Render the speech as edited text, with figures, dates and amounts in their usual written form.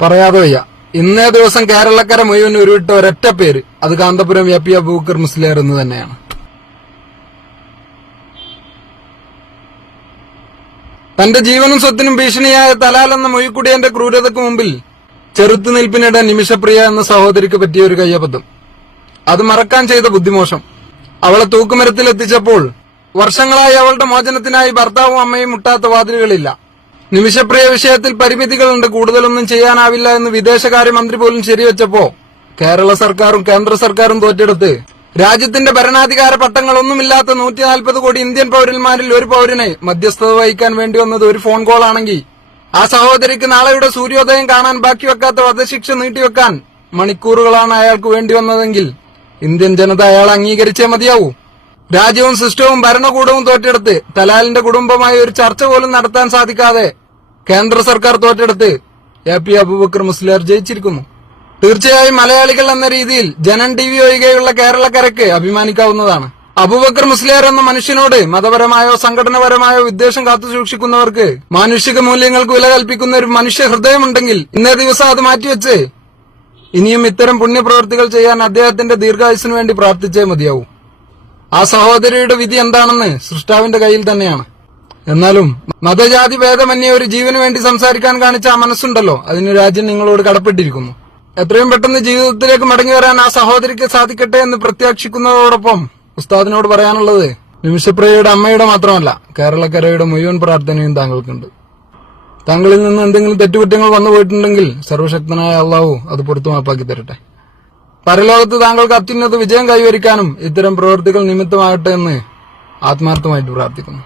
പറയാതെ വയ്യ. ഇന്നേ ദിവസം കേരളക്കര മുഴുവൻ ഉരുവിട്ട ഒരൊറ്റ പേര്, അത് കാന്തപുരം എ പി അബൂബക്കർ മുസ്ലിയാർ എന്ന് തന്നെയാണ്. തന്റെ ജീവനും സ്വത്തിനും ഭീഷണിയായ തലാൽ എന്ന മൊയ്ക്കുടിയന്റെ ക്രൂരതയ്ക്ക് മുമ്പിൽ ചെറുത്തുനിൽപ്പിനിടെ നിമിഷപ്രിയ എന്ന സഹോദരിക്ക് പറ്റിയ ഒരു കയ്യബദ്ധം, അത് മറക്കാൻ ചെയ്ത ബുദ്ധിമോശം. അവളെ തൂക്കുമരത്തിലെത്തിച്ചപ്പോൾ വർഷങ്ങളായി അവളുടെ മോചനത്തിനായി ഭർത്താവും അമ്മയും മുട്ടാത്ത വാതിലുകളില്ല. നിമിഷപ്രിയ വിഷയത്തിൽ പരിമിതികളുണ്ട്, കൂടുതലൊന്നും ചെയ്യാനാവില്ല എന്ന് വിദേശകാര്യമന്ത്രി പോലും ശരിവെച്ചപ്പോ കേരള സർക്കാരും കേന്ദ്ര സർക്കാരും തോറ്റെടുത്ത് രാജ്യത്തിന്റെ ഭരണാധികാര പട്ടങ്ങളൊന്നുമില്ലാത്ത 140 കോടി ഇന്ത്യൻ പൌരന്മാരിൽ ഒരു പൌരനെ മധ്യസ്ഥത വഹിക്കാൻ വേണ്ടി വന്നത് ഒരു ഫോൺ കോൾ ആണെങ്കിൽ, ആ സഹോദരിക്ക് നാളെയുടെ സൂര്യോദയം കാണാൻ ബാക്കി വെക്കാത്ത വധശിക്ഷ നീട്ടിവെക്കാൻ മണിക്കൂറുകളാണ് അയാൾക്ക് വേണ്ടി വന്നതെങ്കിൽ ഇന്ത്യൻ ജനത അയാൾ അംഗീകരിച്ചേ മതിയാവൂ. രാജ്യവും സിസ്റ്റവും ഭരണകൂടവും തോറ്റെടുത്ത് തലാലിന്റെ കുടുംബമായി ഒരു ചർച്ച പോലും നടത്താൻ സാധിക്കാതെ കേന്ദ്ര സർക്കാർ തോറ്റെടുത്ത് എ പി അബൂബക്കർ മുസ്ലിയാർ ജയിച്ചിരിക്കുന്നു. തീർച്ചയായും മലയാളികൾ എന്ന രീതിയിൽ ജനൻ ടി വി ഒഴികെയുള്ള കേരളക്കരയ്ക്ക് അഭിമാനിക്കാവുന്നതാണ്. അബൂബക്കർ മുസ്ലിയാർ എന്ന മനുഷ്യനോട് മതപരമായോ സംഘടനാപരമായോ വിദ്വേഷം കാത്തുസൂക്ഷിക്കുന്നവർക്ക് മാനുഷിക മൂല്യങ്ങൾക്ക് വില കൽപ്പിക്കുന്ന ഒരു മനുഷ്യ ഹൃദയമുണ്ടെങ്കിൽ ഇന്നേ ദിവസം അത് മാറ്റിവെച്ച് ഇനിയും ഇത്തരം പുണ്യപ്രവൃത്തികൾ ചെയ്യാൻ അദ്ദേഹത്തിന്റെ ദീർഘായുസിനു വേണ്ടി പ്രാർത്ഥിച്ചേ മതിയാവൂ. ആ സഹോദരിയുടെ വിധി എന്താണെന്ന് സൃഷ്ടാവിന്റെ കയ്യിൽ തന്നെയാണ്. എന്നാലും മതജാതി ഭേദമന്യേ ഒരു ജീവന് വേണ്ടി സംസാരിക്കാൻ കാണിച്ച ആ മനസ്സുണ്ടല്ലോ, അതിന് രാജ്യം നിങ്ങളോട് കടപ്പെട്ടിരിക്കുന്നു. എത്രയും പെട്ടെന്ന് ജീവിതത്തിലേക്ക് മടങ്ങി വരാൻ ആ സഹോദരിക്ക് സാധിക്കട്ടെ എന്ന് പ്രത്യാക്ഷിക്കുന്നതോടൊപ്പം ഉസ്താദിനോട് പറയാനുള്ളത്, നിമിഷപ്രിയയുടെ അമ്മയുടെ മാത്രമല്ല കേരളക്കരയുടെ മുഴുവൻ പ്രാർത്ഥനയും താങ്കൾക്കുണ്ട്. താങ്കളിൽ നിന്ന് എന്തെങ്കിലും തെറ്റുകുറ്റങ്ങൾ വന്നു പോയിട്ടുണ്ടെങ്കിൽ സർവശക്തനായ അള്ളാഹു അത് പുറത്തു മാപ്പാക്കി തരട്ടെ. പരലോകത്ത് താങ്കൾക്ക് അത്യുന്നത വിജയം കൈവരിക്കാനും ഇത്തരം പ്രവൃത്തികൾ നിമിത്തമാകട്ടെ എന്ന് ആത്മാർത്ഥമായിട്ട് പ്രാർത്ഥിക്കുന്നു.